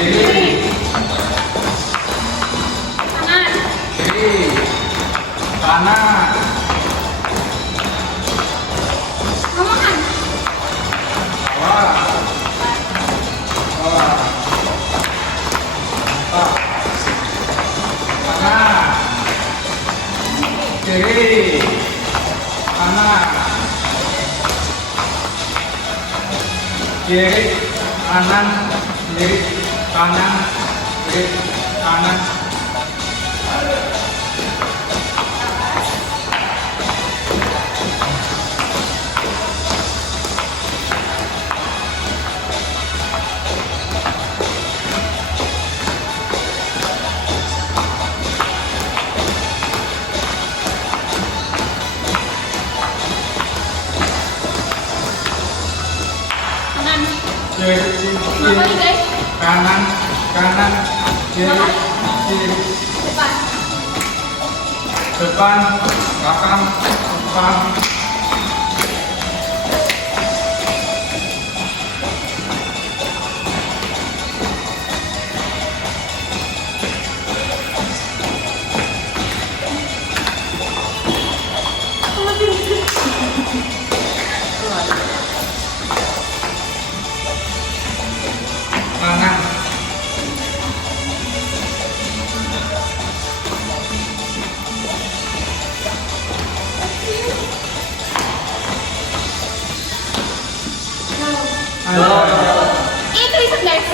kiri, kanan, kiri, kanan, rombongan, bawah, bawah, atas, kanan, kiri, kanan, kiri, kanan, kiri, kanan, kiri, kanan. kanan. Kiri, Kenapa nih kiri, guys? kanan, kanan, kiri, kiri, Depan. depan, belakang, depan. Kanan, Itu riset guys.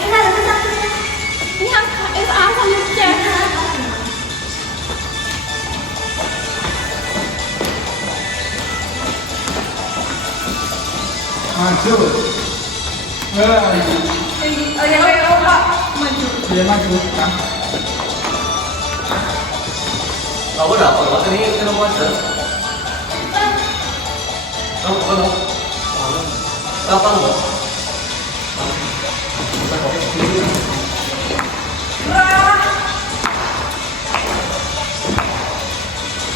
Ini harus dicek. maju. Pak. Maju. Dia maju kan. Kamu dapat Pak ini kenapa Mas? Kamu kapan Pak?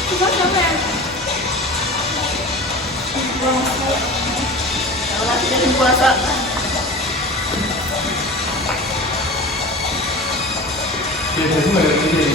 Coba siapa ya? Kalau tidak puasa. Dia itu nggak ada ide.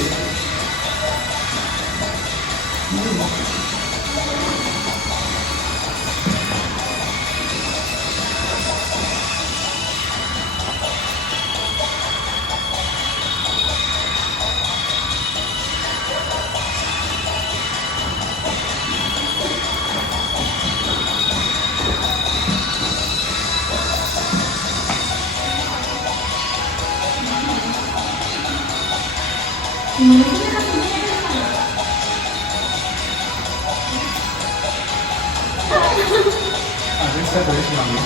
Ada saya boleh selama.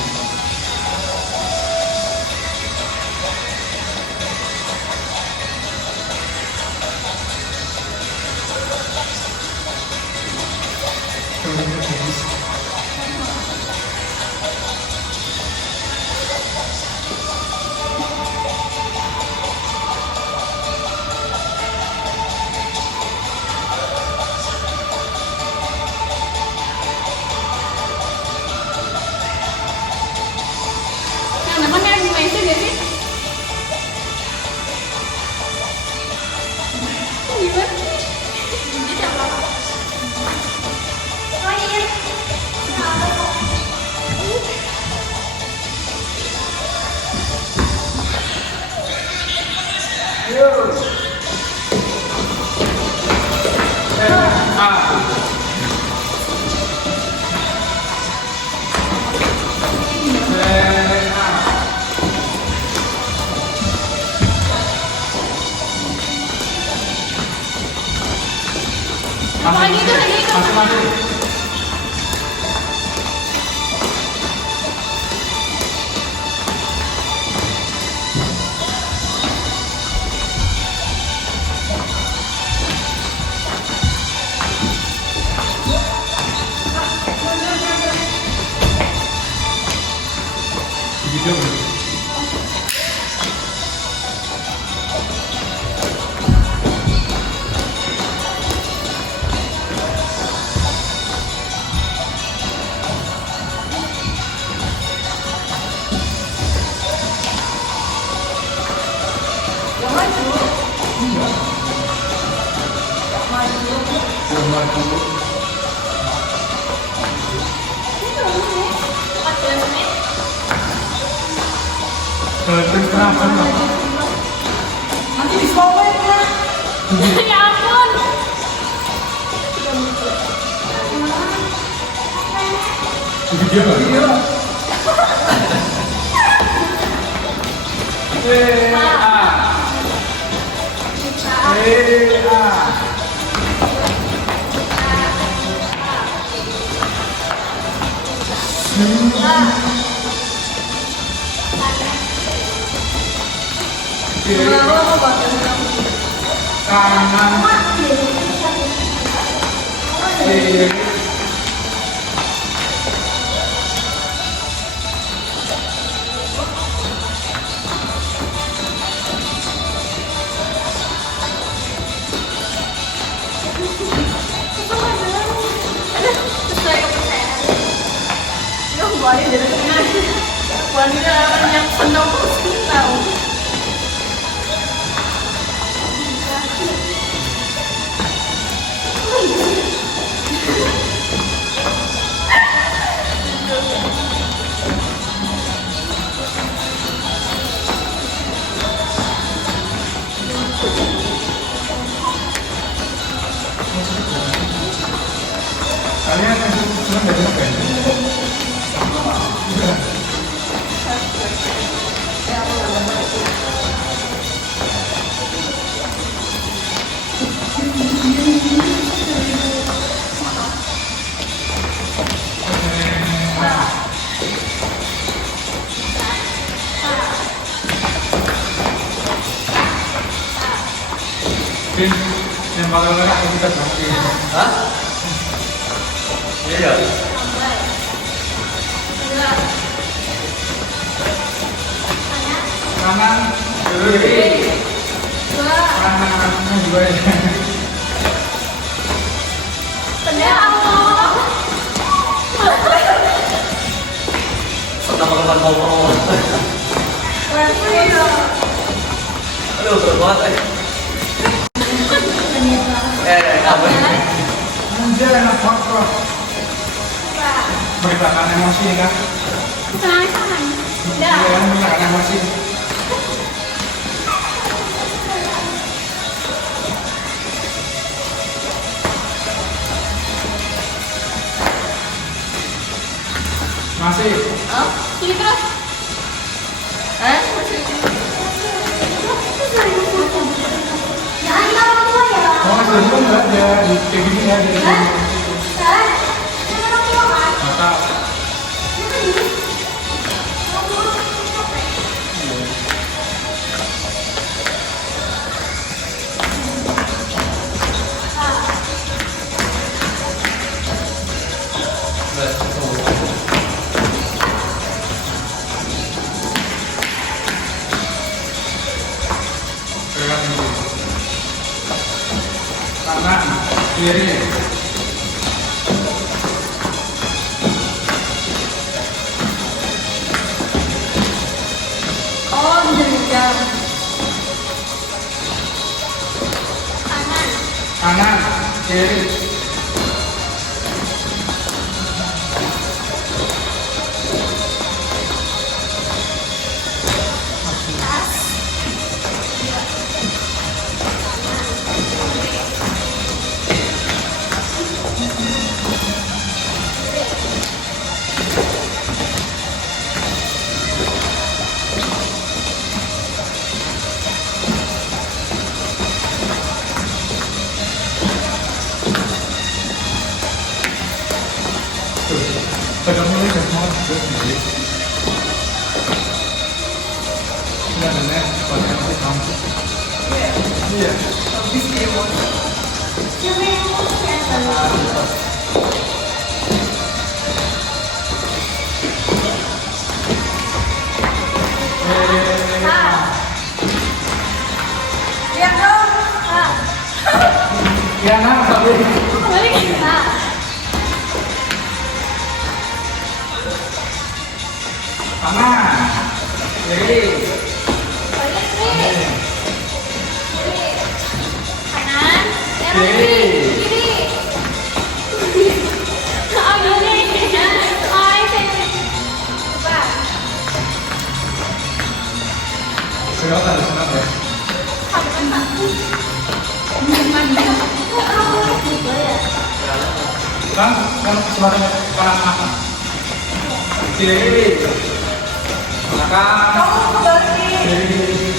Yang depan yang dimensi gak sih? Gimana? Ini siapa? Lain. Yuk. Apa lagi itu lagi itu? Masuk. Video. Nomor dulu. Terus kenapa? Nanti disobek ya. Ya ampun. Video. Kanan, kiri, Wanita yang senang tahu. kalian senang gak sih kan? Yang bakal ngerak kita nanti. Hah? Iya. Kanan, kiri, kanan juga ya. Ya Allah. Serta pengemban mau. Aduh, berat banget. Apa? Anjir, enak banget bro. Meredakan emosi kan? Tangan. Iya, meredakan emosi. Masih. Oh, sini terus. Oh, masih belum nggak ada di kayak gini ya di mata. Kanan, kiri. Oh, jenjang. Kanan. Kanan, kiri. Pedangnya udah semua sendiri. Ini adanya pakai nasi campur. Iya. Habis dia mau. Siapa yang mau lihat dong. Ya, nah, tapi Balik. kanan, kiri. Balik, kiri. Kanan, Kiri. kiri. berapa ada senang ya? Kan suaranya kanan. Kiri. Belakang. Kamu kembali. Kiri.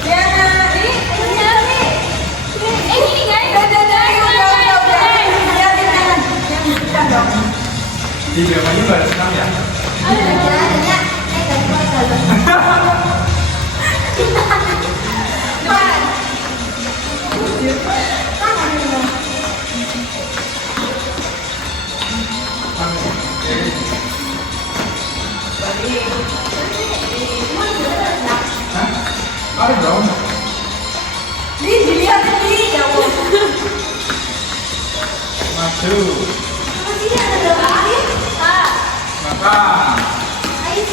Diana, ini nih. Ini guys, udah. Lihatin kanan. Yang dong. Di belakang juga ada senang ya? Ada. Hah? Ada dong. Ini dilihat ini ya Allah. Maju. Sini ada berapa air? Belakang. Air.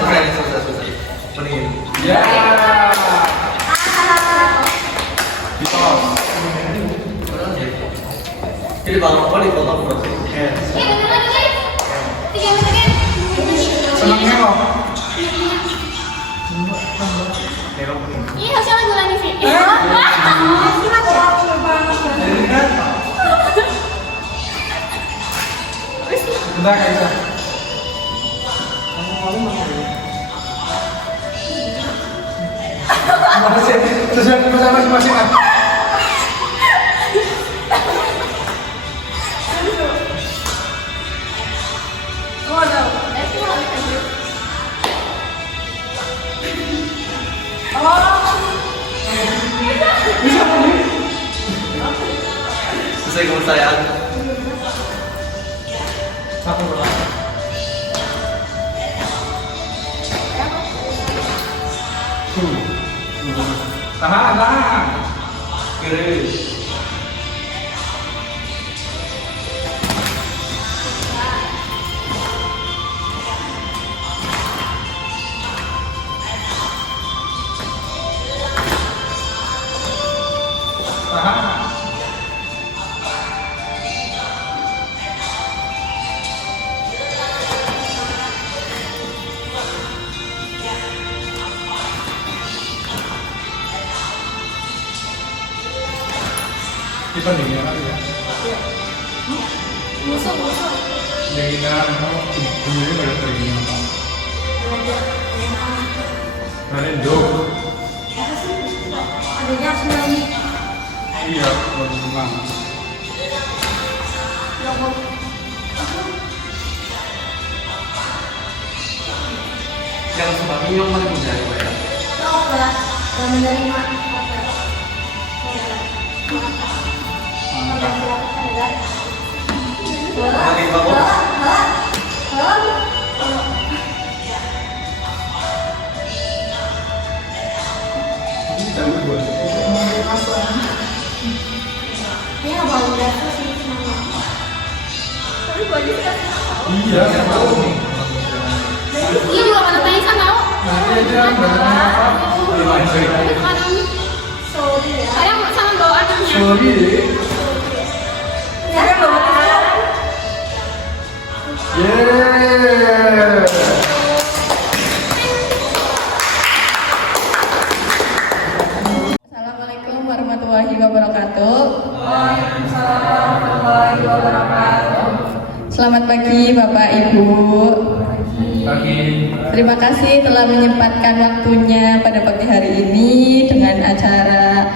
Selesai. Mending. Ya. Ditos. Jadi bang, apa nih potong berarti? Senangnya kok. Ini harusnya lagu lagi sih. Bentar Kak Isa. Makasih. Sesuai keputusan masing-masing kan? Oh no. Bisa nih. Sesuai kepercayaan. Satu berapa? Tahan. Kiri. Tahan. Kita dingin kali ya. Musuh. Dinginan, ini udah terdingin apa? Rendo. Adanya tsunami. Iya, berenang. Yang tsunami yang paling mudah ya. Tahu lah, menerima. Mati bapak. Tapi buat Dia nggak mau lihat tuh sih tsunami. Tapi gua aja sih iya, saya tahu nih. Iya juga mana tanya kan tahu. Nanti aja berenang apa? Bermain sih. Sorry ya. Saya sama bawa anaknya. Sorry. Saya bawa anak. Yeah. Assalamualaikum warahmatullahi wabarakatuh. Waalaikumsalam warahmatullahi wabarakatuh. Selamat pagi Bapak Ibu. Pagi. Terima kasih telah menyempatkan waktunya pada pagi hari ini dengan acara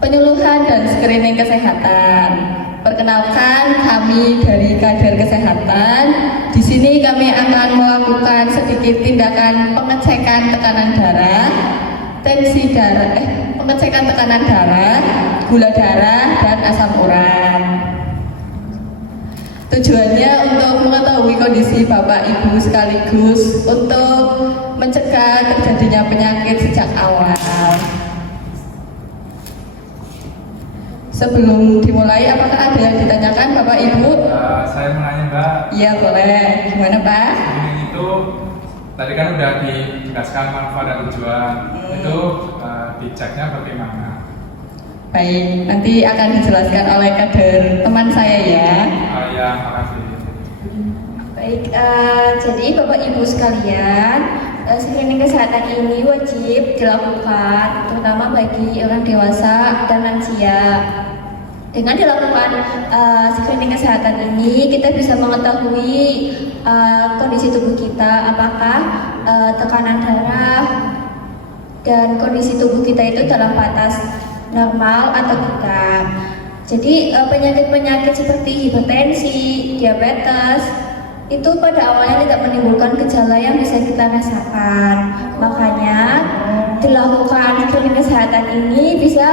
penyuluhan dan screening kesehatan. Perkenalkan, kami dari kader kesehatan. Di sini kami akan melakukan sedikit tindakan pengecekan tekanan darah, tensi darah, pengecekan tekanan darah, gula darah, dan asam urat. Tujuannya untuk mengetahui kondisi Bapak Ibu sekaligus untuk mencegah terjadinya penyakit sejak awal. Sebelum dimulai, apakah ada yang ditanyakan Bapak Ibu? Saya mau nanya Mbak. Iya boleh. Gimana Pak? Screening itu tadi kan udah dijelaskan manfaat dan tujuan. Itu diceknya bagaimana? Baik, nanti akan dijelaskan oleh kader teman saya ya. Ya, makasih. Baik, jadi Bapak Ibu sekalian, screening kesehatan ini wajib dilakukan, terutama bagi orang dewasa dan lansia. Dengan dilakukan screening kesehatan ini, kita bisa mengetahui kondisi tubuh kita, apakah tekanan darah dan kondisi tubuh kita itu dalam batas normal atau tidak. Jadi penyakit-penyakit seperti hipertensi, diabetes itu pada awalnya tidak menimbulkan gejala yang bisa kita rasakan. Makanya dilakukan screening kesehatan ini bisa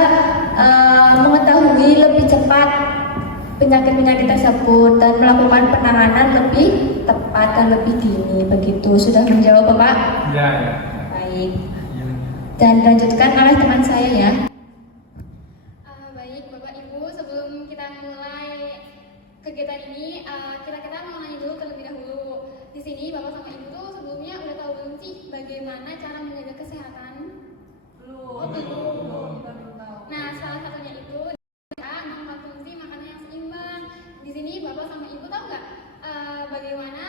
mengetahui lebih cepat penyakit-penyakit tersebut dan melakukan penanganan lebih tepat dan lebih dini. Begitu. Sudah menjawab Bapak? Ya, ya. Baik. Dan dilanjutkan oleh teman saya ya. Baik, Bapak Ibu, sebelum kita mulai kegiatan ini, kita mau nanya dulu terlebih dahulu. Di sini Bapak sama Ibu tuh sebelumnya udah tahu belum sih bagaimana cara menjaga kesehatan? Belum. Nah, salah satunya itu mengkonsumsi makanan yang seimbang. Di sini Bapak sama Ibu tahu nggak bagaimana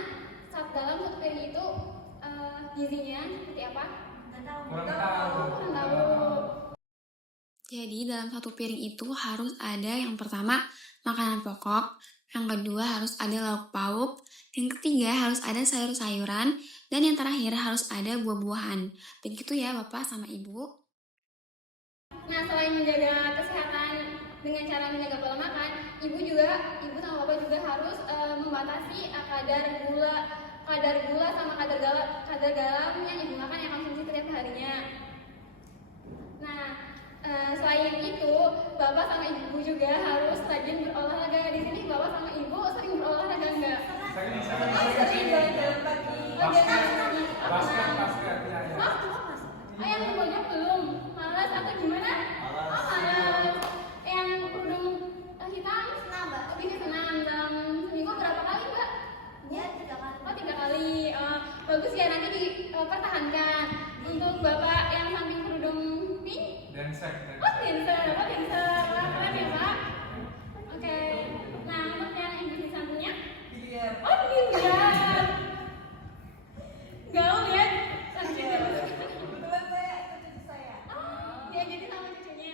saat dalam satu piring itu gizinya seperti apa? Kurang tahu. Kurang tahu. Jadi dalam satu piring itu harus ada yang pertama makanan pokok, yang kedua harus ada lauk pauk, yang ketiga harus ada sayur-sayuran, dan yang terakhir harus ada buah-buahan. Begitu ya Bapak sama Ibu. Nah, selain menjaga kesehatan dengan cara menjaga pola makan, Ibu sama Bapak juga harus membatasi kadar gula sama kadar garam yang Ibu makan yang konsumsi setiap harinya. Nah, selain itu, Bapak sama Ibu juga harus rajin berolahraga. Di sini Bapak sama Ibu sering berolahraga enggak? Sering banget. Basket, ya. Yang bojong belum? Malas atau gimana? Malas. Yang kerudung hitam? Lebih ke senam. Dalam seminggu berapa kali, Mbak? Ya, 3 kali. Oh, 3 kali. Bagus ya, nanti dipertahankan. Untuk Bapak yang samping kerudung pink, Dancer. oh, dancer. Wah, keren ya, Pak? Oke. Nah, untuk yang ibu di sampingnya? Biliar. Oh, biliar. Gaul ya? Kebetulan saya ikut cucu saya. Oh, dia jadi sama cucunya.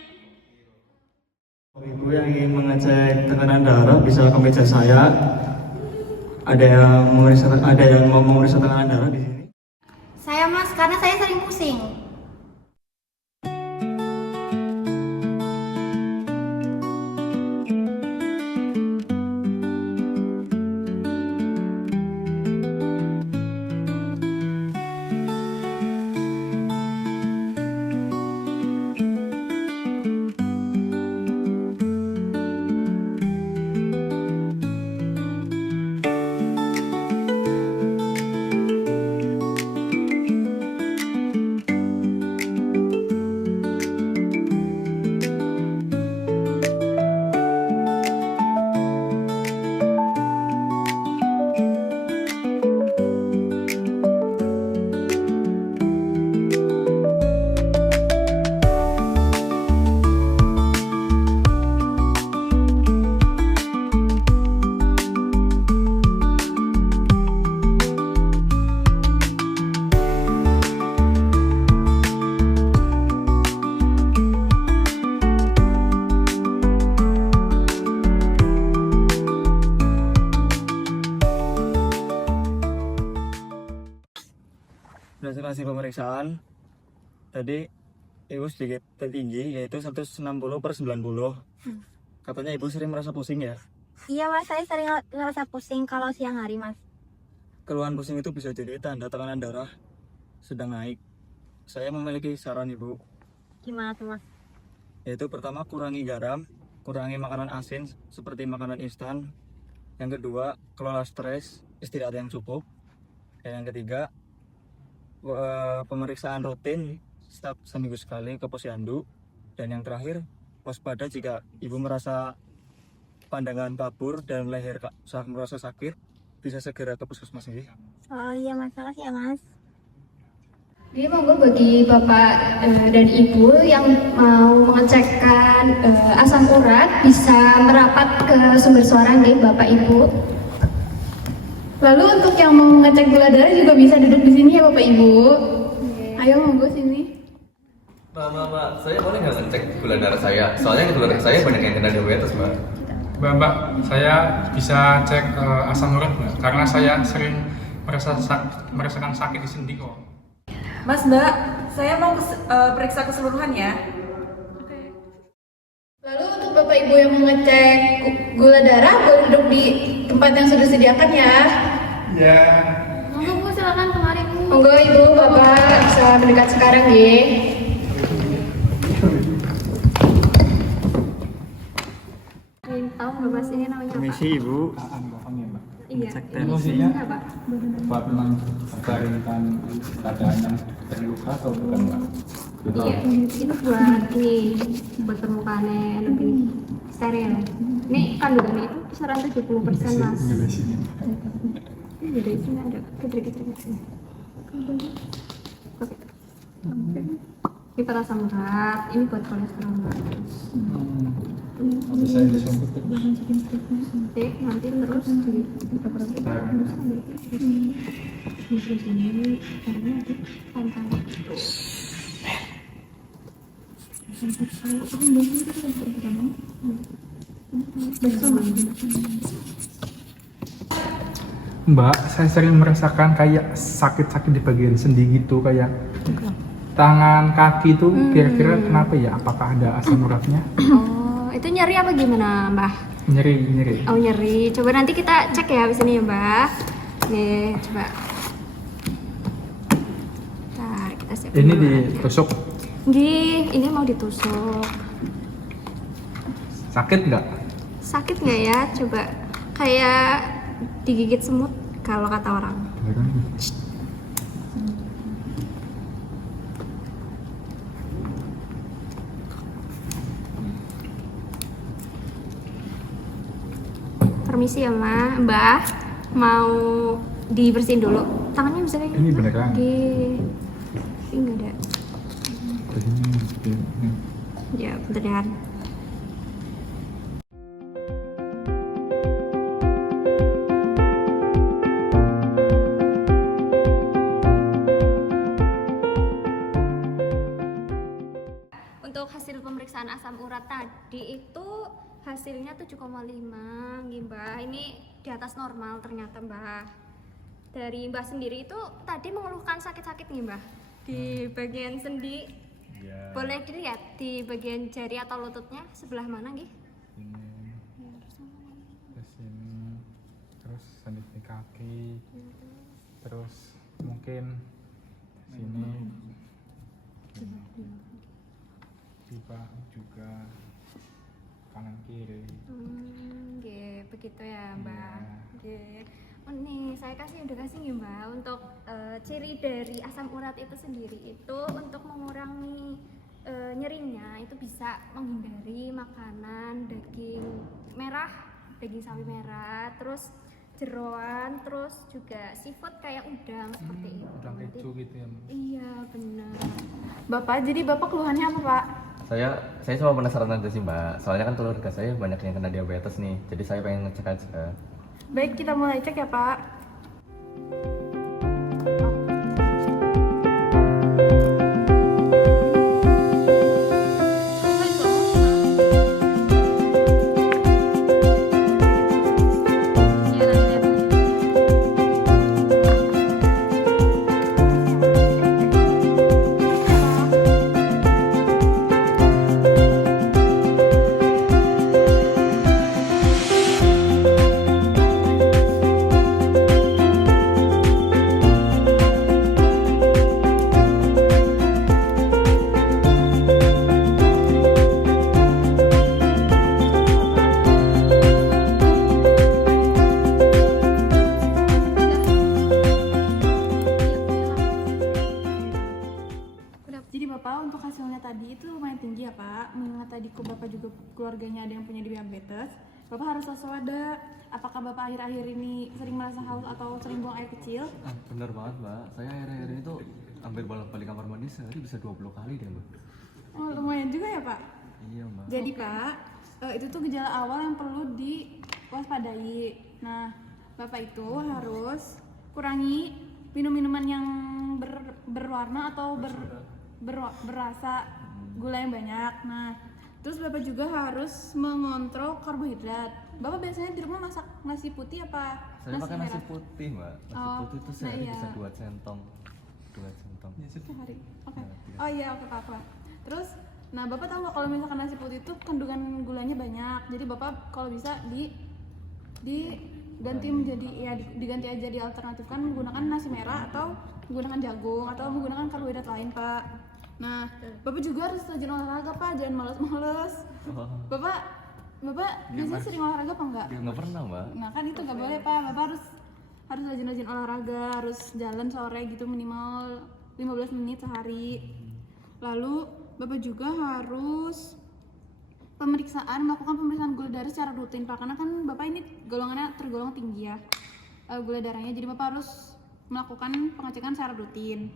Ibu yang ingin mengecek tekanan darah bisa ke meja saya. Ada yang mau memeriksa tekanan darah di sini? Saya Mas, karena saya sering pusing. Berdasarkan hasil pemeriksaan, tadi ibu sedikit tertinggi, yaitu 160/90. Katanya ibu sering merasa pusing ya? Iya Mas, saya sering ngerasa pusing kalau siang hari Mas. Keluhan pusing itu bisa jadi tanda tekanan darah sedang naik. Saya memiliki saran ibu, Gimana tuh Mas? yaitu pertama kurangi garam, kurangi makanan asin seperti makanan instan. Yang kedua, kelola stres, istirahat yang cukup. Dan yang ketiga, pemeriksaan rutin setiap seminggu sekali ke posyandu. Dan yang terakhir, waspada jika ibu merasa pandangan kabur dan leher merasa sakit, bisa segera ke puskesmas ini. Oh iya Mas, makasih ya Mas. Jadi monggo bagi Bapak dan Ibu yang mau mengecekkan asam urat bisa merapat ke sumber suara nih Bapak Ibu. Lalu untuk yang mau ngecek gula darah juga bisa duduk di sini ya Bapak Ibu. Ayo monggo sini. Mbak, saya boleh nggak ngecek gula darah saya? Soalnya gula darah saya banyak yang kena diabetes, Mbak. Mbak, saya bisa cek asam urat nggak? Karena saya sering merasakan sakit di sendi kok. Mas Mbak, saya mau periksa keseluruhan ya. Lalu untuk Bapak Ibu yang mau ngecek gula darah boleh duduk di tempat yang sudah disediakan ya. Ya. Monggo Bu, silakan kemari Bu. Monggo Ibu, Bapak bisa mendekat sekarang ya. Tahu nggak Mas ini namanya apa? Permisi Ibu. Iya. Cek Ini tensi. isinya apa? Pak memang mencarikan keadaan yang terluka atau bukan, Mbak? Iya. Itu buat ini buat permukaannya lebih steril. Ini kandungannya itu kisaran 70% Mas. Ini dari sini ada kecil-kecil sini. Oke. Ini para asam urat, ini buat kolesterol Mas. Bisa disumpit. Oke, nanti terus di sini karena di pantai. Mbak, saya sering merasakan kayak sakit-sakit di bagian sendi gitu, kayak tangan, kaki tuh. Kira-kira kenapa ya? Apakah ada asam uratnya? Oh, itu nyeri apa gimana, Mbah? Nyeri. Oh, nyeri. Coba nanti kita cek ya habis ini ya, Mbah. Nih, coba. Ntar kita siapin Ini dulu aja. ditusuk. Nggih, ini mau ditusuk. Sakit nggak? Sakit nggak ya? Coba kayak digigit semut kalau kata orang. Permisi ya, Mbah. Mau dibersihin dulu. Tangannya bisa kayak Ini beneran? Ini nggak ada. Ya, beneran. Untuk hasil pemeriksaan asam urat tadi itu hasilnya 7,5 nih Mbah. Ini di atas normal ternyata Mbah. Dari Mbah sendiri itu tadi mengeluhkan sakit-sakit nih Mbah di bagian sendi. Ya. Boleh dilihat di bagian jari atau lututnya sebelah mana nih? Terus ini, terus sendi kaki, terus mungkin sini, di bahu juga, kanan kiri. Begitu ya Mbak. Iya. Oh, nih saya udah kasih nih Mbak untuk ciri dari asam urat itu sendiri itu untuk mengurangi nyerinya itu bisa menghindari makanan daging merah, daging sapi merah, terus jeroan, terus juga seafood kayak udang seperti itu. Udang keju gitu ya. Iya benar. Bapak, jadi Bapak keluhannya apa Pak? Saya cuma penasaran aja sih, Mbak. Soalnya kan keluarga saya banyak yang kena diabetes nih. Jadi saya pengen ngecek aja. Baik, kita mulai cek ya Pak. Jadi Bapak untuk hasilnya tadi itu lumayan tinggi ya Pak. Mengingat tadi Bapak juga keluarganya ada yang punya diabetes, Bapak harus waspada. Apakah Bapak akhir-akhir ini sering merasa haus atau sering buang air kecil? Bener banget, Mbak. Saya akhir-akhir ini tuh hampir bolak-balik kamar mandi sehari bisa 20 kali deh Mbak. Oh, lumayan juga ya, Pak. Iya Mbak. Jadi, Pak, itu tuh gejala awal yang perlu diwaspadai. Nah, Bapak itu harus kurangi minum-minuman yang berwarna atau berasa gula yang banyak. Nah, terus Bapak juga harus mengontrol karbohidrat. Bapak biasanya di rumah masak nasi putih apa Saya pakai nasi merah? putih Mbak. Nasi putih itu sehari bisa 2 centong. 2 centong. Sehari. Oke. Oh iya, oke Pak. Terus, nah Bapak tahu nggak kalau misalkan nasi putih itu kandungan gulanya banyak. Jadi Bapak kalau bisa diganti menjadi diganti aja, dialternatifkan menggunakan nasi merah atau menggunakan jagung atau menggunakan karbohidrat lain, Pak. Nah, Bapak juga harus rajin olahraga, Pak. Jangan malas-malas. Bapak biasanya sering olahraga apa enggak? Nggak pernah Mbak. Nah, kan itu nggak boleh, Pak. Bapak harus rajin-rajin olahraga, harus jalan sore gitu minimal 15 menit sehari. Lalu Bapak juga harus melakukan pemeriksaan gula darah secara rutin, Pak. Karena kan Bapak ini golongannya tergolong tinggi ya, gula darahnya. Jadi Bapak harus melakukan pengecekan secara rutin.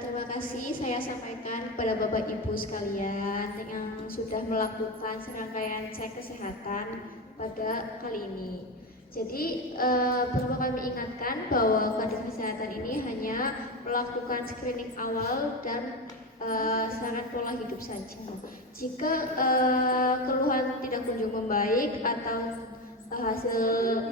Terima kasih saya sampaikan kepada Bapak Ibu sekalian yang sudah melakukan serangkaian cek kesehatan pada kali ini. Jadi perlu kami ingatkan bahwa kader kesehatan ini hanya melakukan screening awal dan saran pola hidup saja. Jika keluhan tidak kunjung membaik atau hasil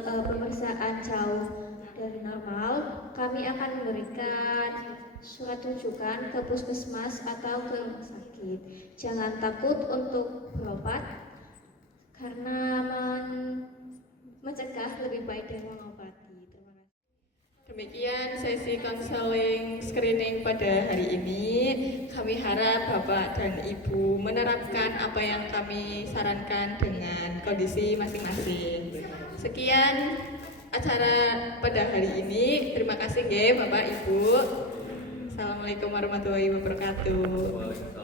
pemeriksaan jauh dari normal, kami akan memberikan surat rujukan ke puskesmas atau ke rumah sakit. Jangan takut untuk berobat karena mencegah lebih baik dari mengobati. Terima kasih. Demikian sesi konseling screening pada hari ini. Kami harap Bapak dan Ibu menerapkan apa yang kami sarankan dengan kondisi masing-masing. Sekian acara pada hari ini. Terima kasih nggih Bapak Ibu. Assalamualaikum warahmatullahi wabarakatuh.